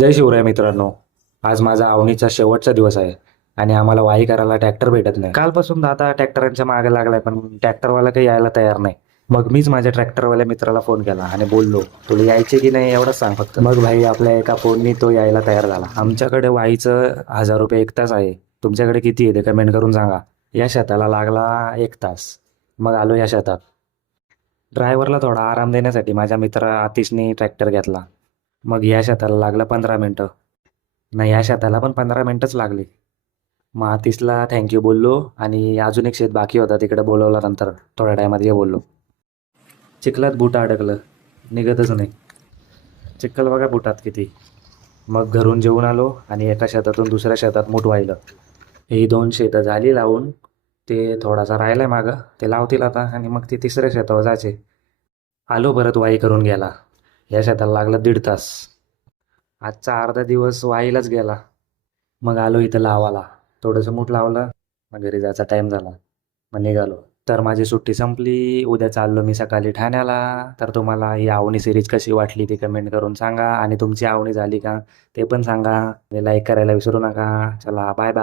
जय शिवराय मित्रांनो. आज माझा अवनीचा शेवटचा दिवस आहे आणि आम्हाला वाही करायला ट्रॅक्टर भेटत नाही. कालपासून दादा ट्रॅक्टरांच्या मागे लागलाय, पण ट्रॅक्टरवाला काही यायला तयार नाही. मग मीच माझ्या ट्रॅक्टरवाल्या मित्राला फोन केला आणि बोललो, तुला यायचे की नाही एवढंच सांग फक्त. मग भाई आपल्या एका फोननी तो यायला तयार झाला. आमच्याकडे वाहीचं 1000 रुपये 1 तास आहे. तुमच्याकडे किती आहे ते कमेंट करून सांगा. या शेताला लागला 1 तास. मग आलो या शेतात. ड्रायव्हरला थोडा आराम देण्यासाठी माझ्या मित्र आतिशने ट्रॅक्टर घेतला. मग या शेताला लागलं 15 मिनटं. नाही, या शेताला पण 15 मिनटंच लागली. मग आतिशला थँक्यू बोललो आणि अजून एक शेत बाकी होता तिकडे बोलवलं, नंतर थोड्या टायमात ये बोललो. चिखलात बूट अडकलं, निघतच नाही. चिखल बघा बुटात किती. मग घरून जेवून आलो आणि एका शेतातून दुसऱ्या शेतात मूठ वाहिलं. ही 2 शेतं झाली लावून. ते थोडासा राहिलाय मागं, ते लावतील आता आणि मग ते तिसऱ्या शेतावर जायचे. आलो परत वाही करून गेला. या शेताला लागलं 1.5 तास. आजचा अर्धा दिवस वाहीलाच गेला. मग आलो इथं लावाला. थोडंसं मूठ लावलं. मग घरी जायचा टाईम झाला. मग निघालो. तर माझी सुट्टी संपली. उद्या चाललो मी सकाळी ठाण्याला. तर तुम्हाला ही आवनी सिरीज कशी वाटली ते कमेंट करून सांगा आणि तुमची आवनी झाली का ते पण सांगा. लाईक करायला विसरू नका. चला, बाय बाय.